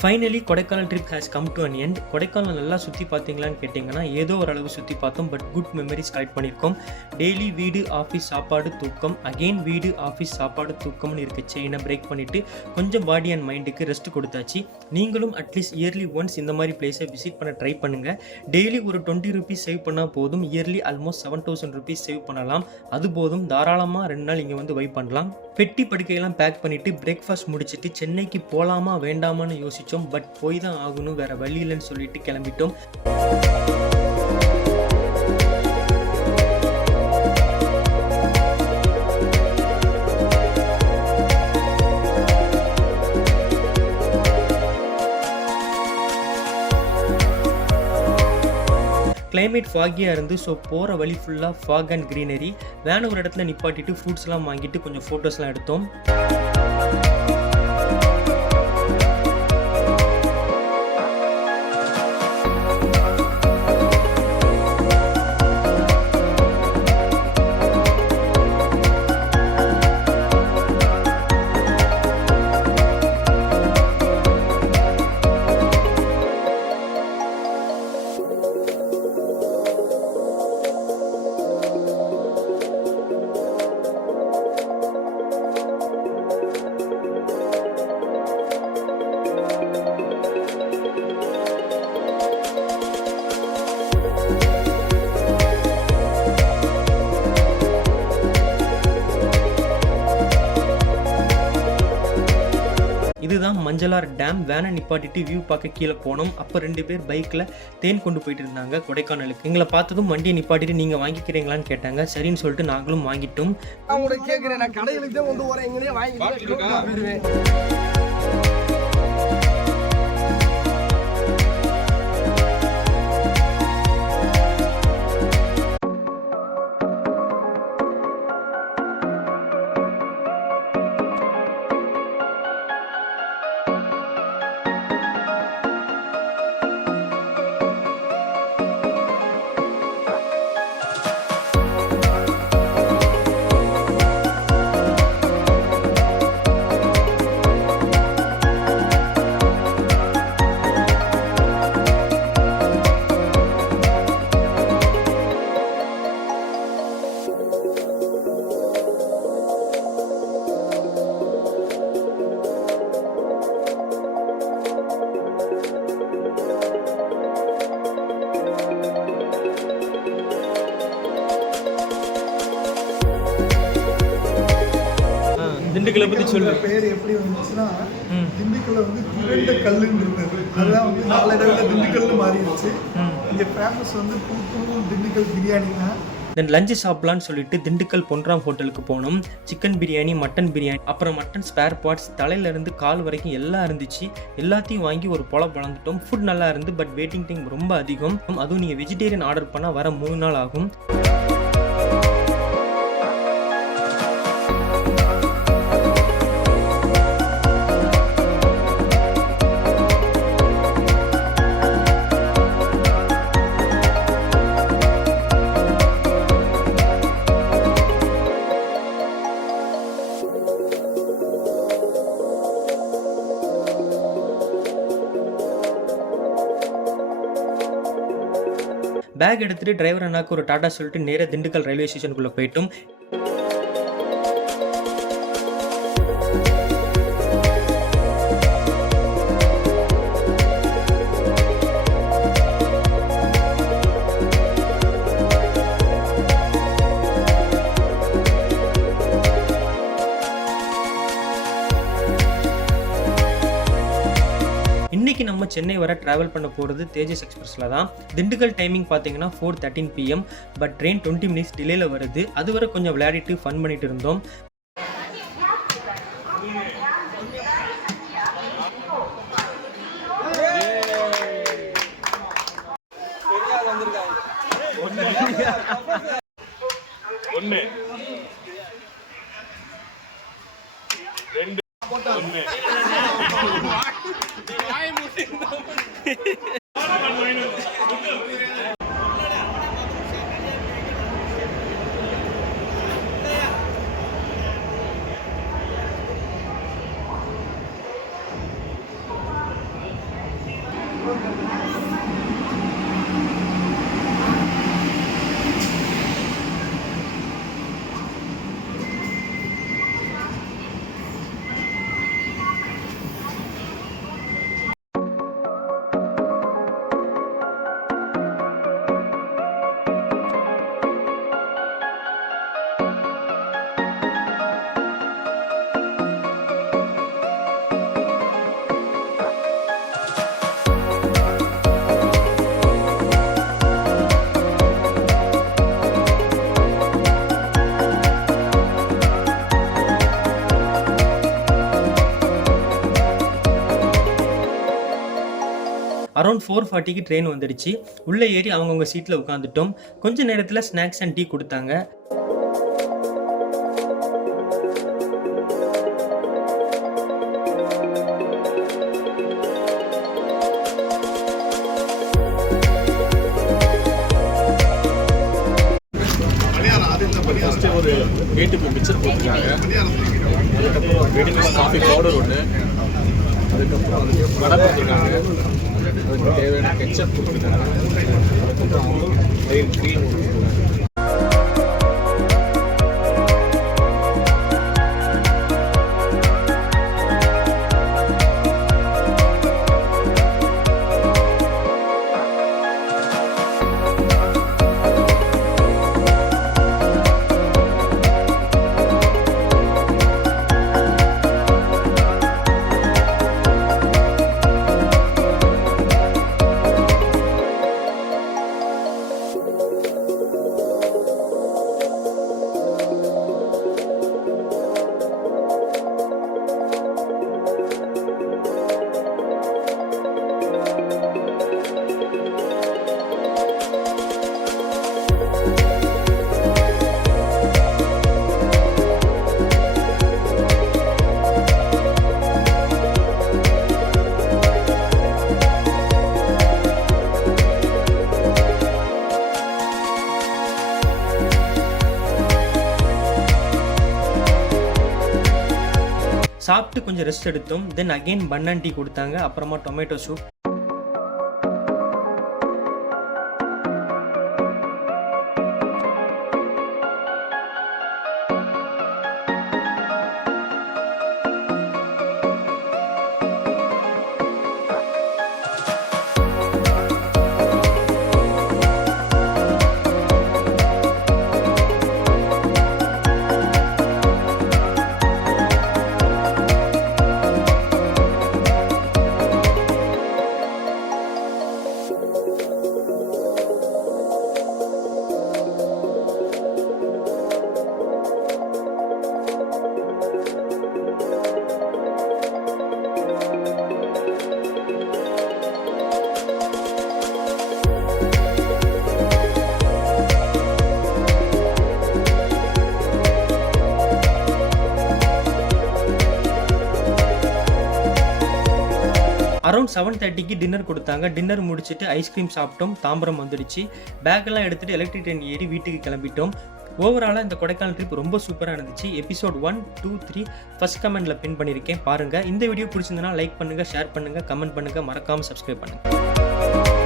Finally Kodaikanal trip has come to an end. Kodaikanal நல்லா சுற்றி பார்த்தீங்களான்னு கேட்டிங்கன்னா ஏதோ ஒரு அளவு சுற்றி பார்த்தோம். பட் குட் மெமரிஸ் கலெக்ட் பண்ணியிருக்கோம். டெய்லி வீடு ஆஃபீஸ் சாப்பாடு தூக்கம், அகெயின் வீடு ஆஃபீஸ் சாப்பாடு தூக்கம்னு இருக்க செயினை பிரேக் பண்ணிவிட்டு கொஞ்சம் பாடி அண்ட் மைண்டுக்கு ரெஸ்ட் கொடுத்தாச்சு. நீங்களும் அட்லீஸ்ட் இயர்லி ஒன்ஸ் இந்த மாதிரி பிளேஸை விசிட் பண்ண ட்ரை பண்ணுங்கள். டெய்லி ஒரு 20 rupees சேவ் பண்ணால் போதும். இயர்லி ஆல்மோஸ்ட் 7,000 rupees சேவ் பண்ணலாம். அது போதும், தாராளமாக 2 நாள் இங்கே வந்து வைப் பண்ணலாம். பெட்டி படுக்கையெல்லாம் பேக் பண்ணிவிட்டு பிரேக்ஃபாஸ்ட் முடிச்சுட்டு சென்னைக்கு போகலாமா வேண்டாமான்னு யோசிச்சோம். பட் போய் தான் ஆகணும், வேற வழி இல்லைன்னு சொல்லிட்டு கிளம்பிட்டோம். கிளைமேட் ஃபாகியாக இருந்து ஸோ போகிற வழி ஃபுல்லாக ஃபாக் அண்ட் க்ரீனரி. வேன் ஒரு இடத்துல நிப்பாட்டிட்டு ஃப்ரூட்ஸ்லாம் வாங்கிட்டு கொஞ்சம் ஃபோட்டோஸ்லாம் எடுத்தோம். இதுதான் மஞ்சளார் டேம். வேனை நிப்பாட்டிட்டு வியூ பார்க்க கீழே போனோம். அப்போ 2 பேர் பைக்கில் தேன் கொண்டு போயிட்டு இருந்தாங்க கொடைக்கானலுக்கு. எங்களை பார்த்ததும் வண்டியை நிப்பாட்டிட்டு நீங்கள் வாங்கிக்கிறீங்களான்னு கேட்டாங்க. சரின்னு சொல்லிட்டு நாங்களும் வாங்கிட்டோம். திண்டுக்கல்லை பற்றி சொல்லு. பேர் எப்படி வந்துச்சுன்னா, திண்டுக்கல்ல வந்து திரண்ட கல்லுன்னு இருந்தது. அதுதான் வந்து நாளடைவில் திண்டுக்கல்னு மாறிடுச்சு. இங்கே ஃபேமஸ் வந்து கூட்டும் திண்டுக்கல் பிரியாணி தான். தென் லஞ்சு சாப்பிட்லான்னு சொல்லிட்டு திண்டுக்கல் பொன்ராம் ஹோட்டலுக்கு போனோம். சிக்கன் பிரியாணி, மட்டன் பிரியாணி, அப்புறம் மட்டன் ஸ்பேர் பார்ட்ஸ், தலையிலேருந்து கால் வரைக்கும் எல்லாம் இருந்துச்சு. எல்லாத்தையும் வாங்கி ஒரு பொழந்துட்டோம். ஃபுட் நல்லா இருந்து, பட் வெயிட்டிங் டைம் ரொம்ப அதிகம். அதுவும் நீங்கள் வெஜிடேரியன் ஆர்டர் பண்ணால் வர 3 நாள் ஆகும். பேக் எடுத்துட்டு டிரைவர் அண்ணாக்கு ஒரு டாடா சொல்லிட்டு நேராக திண்டுக்கல் ரயில்வே ஸ்டேஷனுக்குள்ளே போயிட்டோம். இன்னைக்கு நம்ம சென்னை வர டிராவல் பண்ண போகிறது தேஜஸ் எக்ஸ்பிரஸில் தான். திண்டுக்கல் டைமிங் பார்த்தீங்கன்னா 4:13 PM. பட் ட்ரெயின் 20 minutes டிலேயில் வருது. அது வரை கொஞ்சம் விளையாடிட்டு ஃபன் பண்ணிட்டு இருந்தோம். ஒன்று 2 1 அரௌண்ட் 4:40க்கு ட்ரெயின் வந்துடுச்சு. உள்ளே ஏறி அவங்கவுங்க சீட்டில் உட்காந்துட்டோம். கொஞ்ச நேரத்தில் ஸ்நாக்ஸ் அண்ட் டீ கொடுத்தாங்க. ஃபஸ்ட்டு ஒரு கேட்டுக்கு மிக்சர் போட்டுருக்காங்க. அதுக்கப்புறம் ரெடிமேட் காஃபி பவுடர் ஒன்று, அதுக்கப்புறம் அதுக்கு வடை கொடுத்துருக்காங்க, அதுக்கு தேவையான கெச்சப் கொடுத்துருக்காங்க, அதுக்கப்புறம் க்ரீம் கொடுத்துருக்காங்க. சாப்பிட்டு கொஞ்சம் ரெஸ்ட் எடுத்தோம். Then again bun and tea கொடுத்தாங்க. அப்புறமா டொமேட்டோ சூப். அரௌண்ட் 7:30க்கு டின்னர் கொடுத்தாங்க. டின்னர் முடிச்சுட்டு ஐஸ்கிரீம் சாப்பிட்டோம். தாம்பரம் வந்துடுச்சு. பேக்கெல்லாம் எடுத்துகிட்டு எலக்ட்ரிக் ட்ரெயின் ஏறி வீட்டுக்கு கிளம்பிட்டோம். ஓவராலாக இந்த கொடைக்கானல் ட்ரிப் ரொம்ப சூப்பராக இருந்துச்சு. எபிசோட் 1, 2, 3 ஃபர்ஸ்ட் கமெண்ட்டில் பின் பண்ணியிருக்கேன் பாருங்கள். இந்த வீடியோ பிடிச்சிருந்தனா லைக் பண்ணுங்கள், ஷேர் பண்ணுங்கள், கமெண்ட் பண்ணுங்கள், மறக்காமல் சப்ஸ்கிரைப் பண்ணுங்கள்.